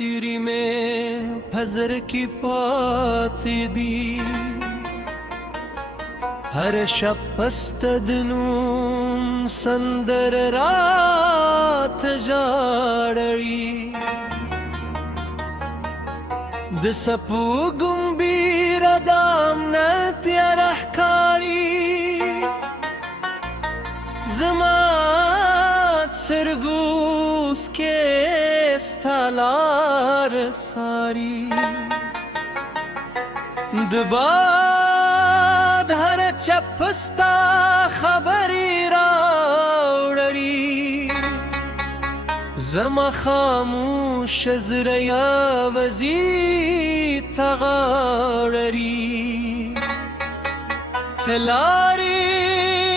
سیوری में फजर की पाते दी हर शपस्तदनूम संदर रात जाड़ड़ी दसपू गुम्बीर दाम नत्या रहकारी जमात सरगूस के स्थलार सारी दबाद हर चपस्ता खबरी राउडरी जमा खामोश जरया वजी तगाडरी तलारी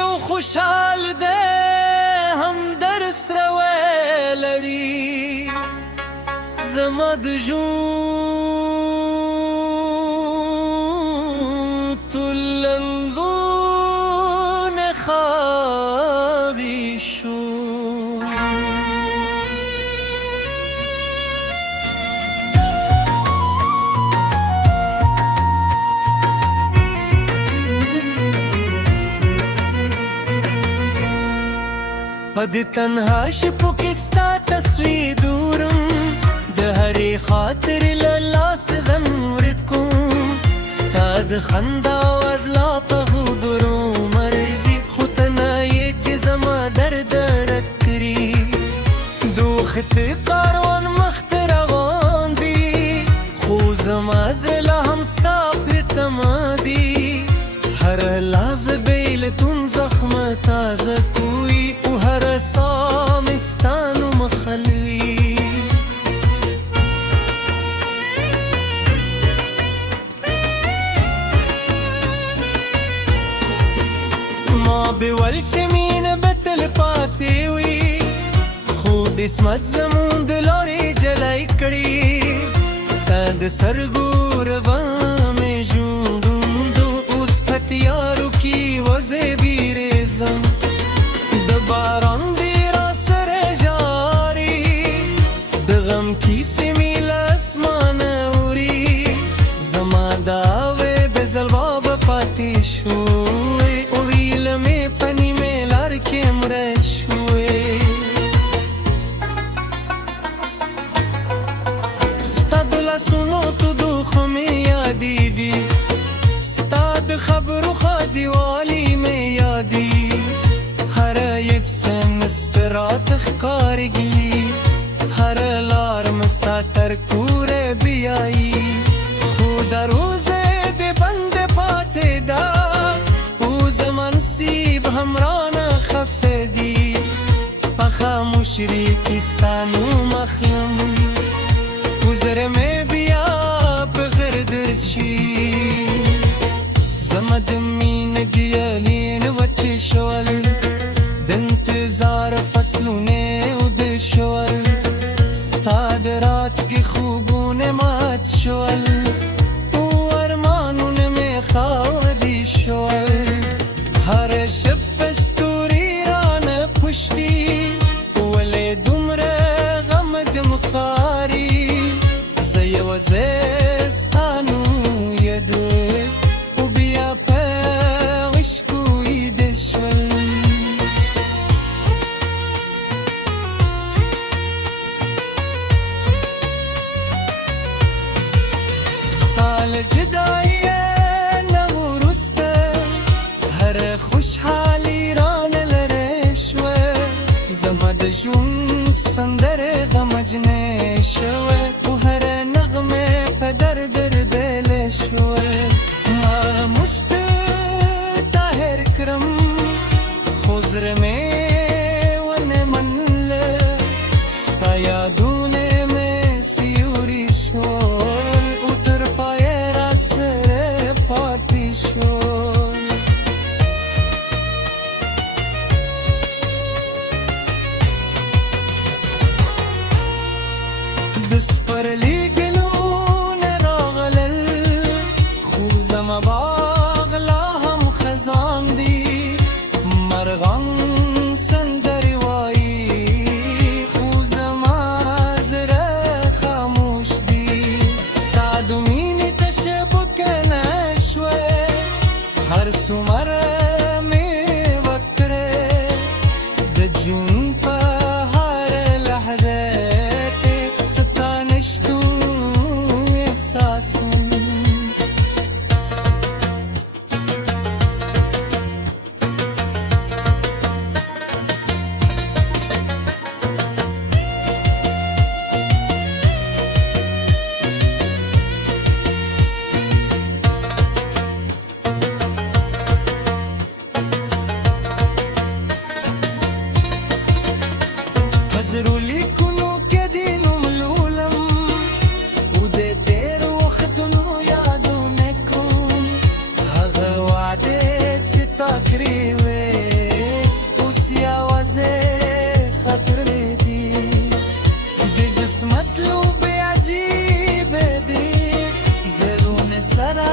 و خوشحال ده هم درس روالری زما د جون تلنظون خوابی شو पद तन्हा शिपुकिस्ता तस्वीर दूरम दहरी खातिर ललास जमरकुम स्ताद खंदा वजला तहुबरू मर्जी खुतना ये चीज़मा दर्द रकरी दोखत कारवान मख्तरवान दी खूज़मा ज़ला हम साबित तमादी हर लाज बेल तुम जख्म ताज़ कोई हर सामिस्तान मखलवी माँ बेवल चमीन बतल पाते हुई खुद इसमत जमून दिलोरे जलाई कड़ी स्ताद सरगूर में जूंदू उस फतियारू की वज़े बीरे जम दबारान दीरा सर जारी दगम की सिमिल असमान उरी जमा दावे बेजलवाब पाती शुए उवील में पनी में लार के मरशुए स्तादला सुनो तो दुख में यादी दी स्ताद खबरू खादी वाली में यादी हर यबसन मस्तरात कारगी हर लार मस्ता तरकूरे बियाई खुदा रोज़े दे बंद पाते दा उज़ मनसीब हमराना खफदी पखा मुशरिकिस्तानू मखलम उज़र में बिया बगरदरशी زمد مين ديالين وتشوال بانتظار فصلونه ودشوال استادرات کی خوبون مات شوال وارمانون میخوادی شوال هر شب استوری ران پشتی ولی دمره غم جمقاری زی وزستانو یده وبیا سمره می وکره د جون په هر لحظه کې ستانشتون احساسون زرو لیکونو کې دې نوم لولم و د تېرو وختونو یادونه کوم هغه وعدې چې تا کړې وې اوس یوازې خاطرې دي د قسمت لوبې عجیبې دي زرونه سره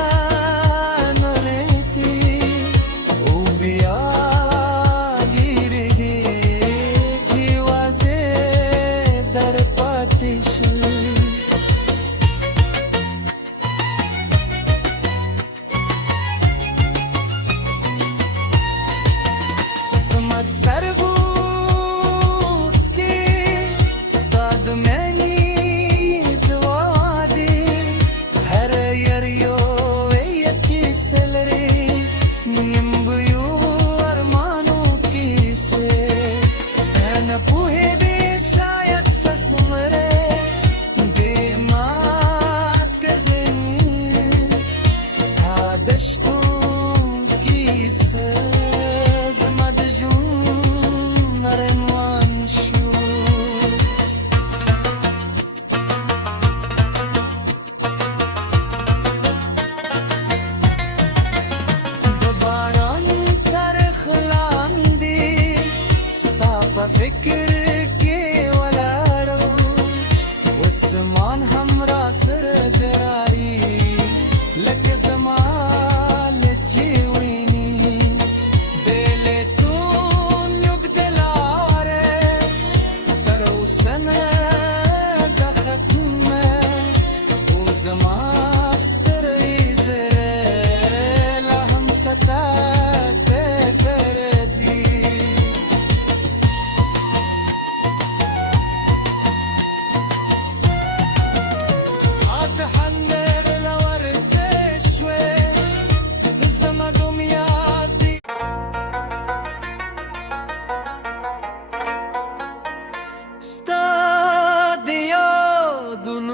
فکر کې ولاړو وسمان همرا سر زراري لکه زمال چې ویني دلتون يبدلاره تر اوسنه د ختمه او زما سترې زره لا هم ستاته پردي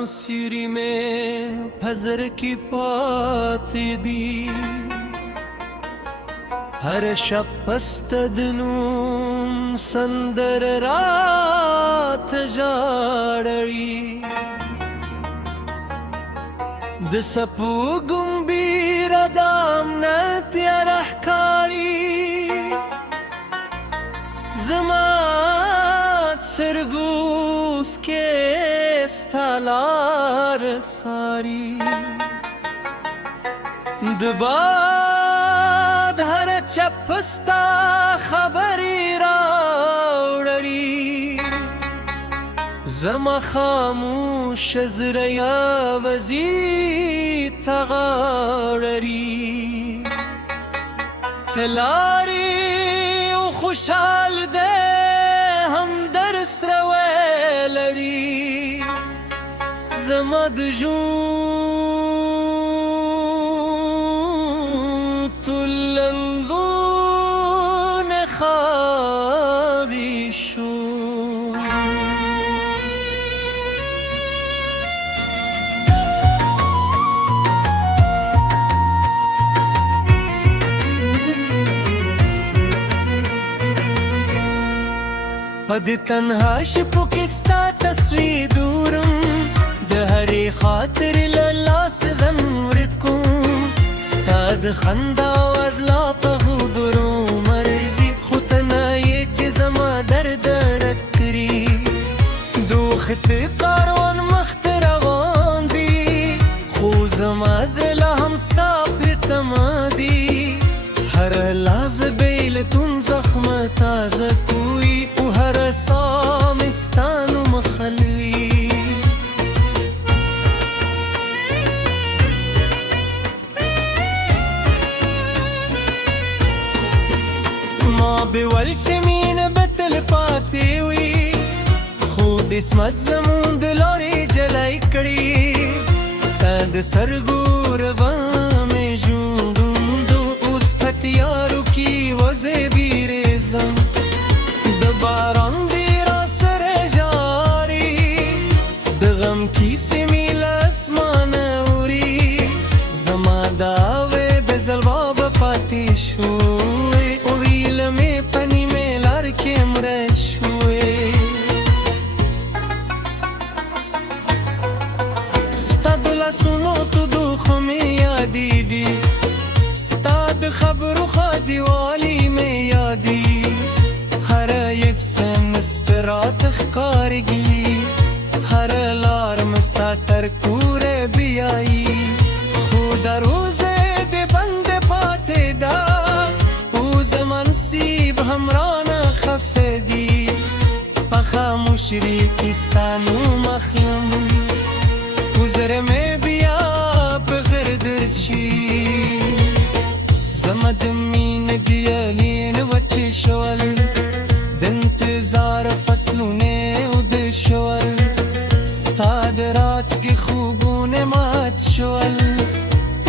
सिरी में फजर की पाते दी हर शपस्तदनूम संदर रात जाड़ी د سپو گمبیر دام نتیا رحکاری زمات سرگوس کے استالار ساری دباد هر چپستا خبری راوڑری زما خاموش زریا وزی تغارری تلاری و خوشحال ده هم درس رویلری زما دجون تلنظون خوابی شو پد تنها شپو کستا تصویر دورم د هری خاطر للاس زمرد کوم ستاد خندا وزلا په غبرو مرزي خطنا یې چې زما درد رکري دوخت کاروان مخت روان دی خو زما زړه هم ستا په تما دی هر لاز بیلتون زخم تازه کوي او هر سامستانو مخلوي ما بول چې مینه به تل پاتې وي خو د عصمت زمون د لارې جلای کړي ستا د سرګو رغمې ژوندوندو اوس په تیارو کې وزې بیرېږم د باران دی را سره جاري د غم کیسې مې له اسمانه اوري زما دا وې بې ځوابه پاتې شوې او ویله مې په نیمې لار کې مړه شوې ستا د لاسونو تودوخه مې یادېږي ستا د خبرو ښه دیوالي مې یادېږي هره یبسه مې سته راته ښکارېږي هره لار مې ستا تر کوره بیایي خو دا روزه بې بنده پاتې ده او زما نصیب هم رانه خفه دي په خاموشي کې ستا نوم اخلم وزره مې بیا په غره درشي زما د مینې دیالین وچې شول د انتظار فصلونه اوده شول ستا د راتګې خوبونه مات شول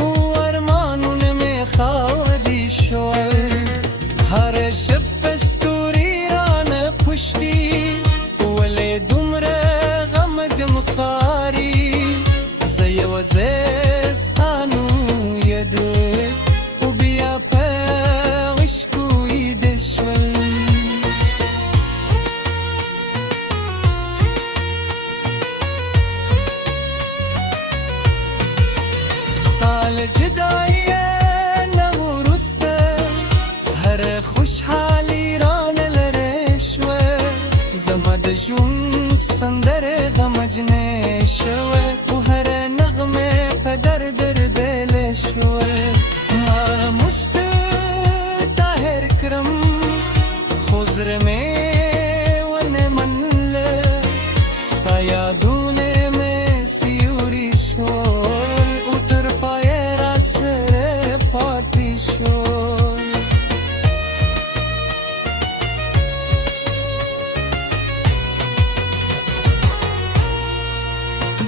او ارمانونه مې خاورې شول هره شپه ستوري رانه پشتي ولې دومره غمجن ښکاري زه یوازې ستا نوم یادوم او بیا په عشقو ویده شول ستا له جدایۍ نه وروسته هره خوشحالي رانه لرې شوه زما د ژوند سندرې غمجنې شوه او هره نغمې په در در بیلې شوه مست طاهر کړم خو زړه مې ونه منله ستا یادونه مې سیوري شول او تر پایه راسره پاتې شول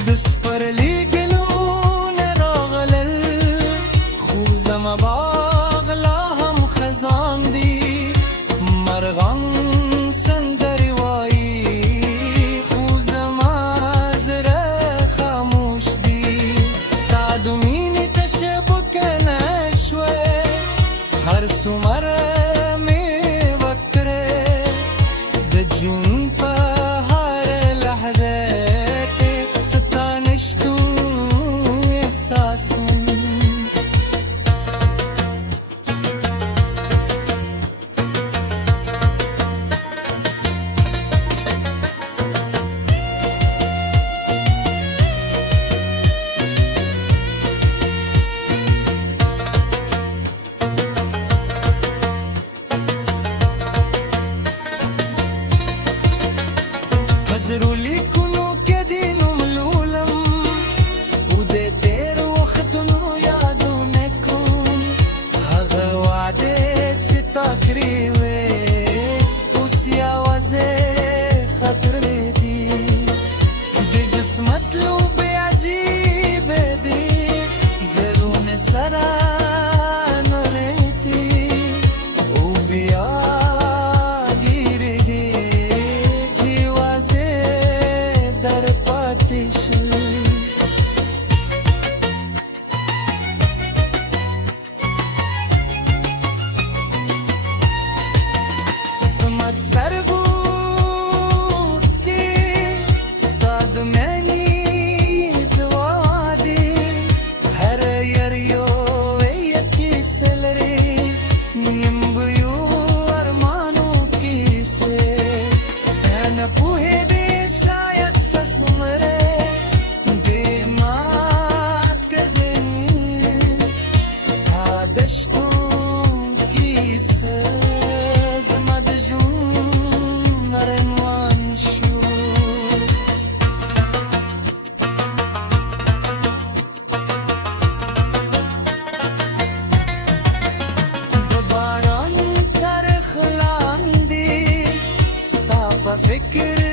د سپرلي ګلونه راغلل خو زما باغ لا هم خزان دي مرغان سندرې وایي خو زما زړه خاموش دي ستا د مینې تشه بوکه شوه هر څومره مې وکړې د ژوند په هره لحظه کې ستا نشتون احساسوم په زرو لیکونو کې دې نوم لولم او د تېرو وختونو یادونه کوم هغه وعدې چې تا کړې وې اوس یوازې خاطرې دي د قسمت لوبې عجیبې دي زړونه سره نورېږي او بیا هېرېږي چې یوازې در پاتې شي زما د سترګو اوښکې ستا د مینې دعا دي هره یار یوې کیسه لري نیمګړیو ارمانو کیسې ته نه پوهېدې شاید څه څومره دې مات کړې ستا د شتون کیسه زما د ژوند ارمان شو د باران تر خلا فکر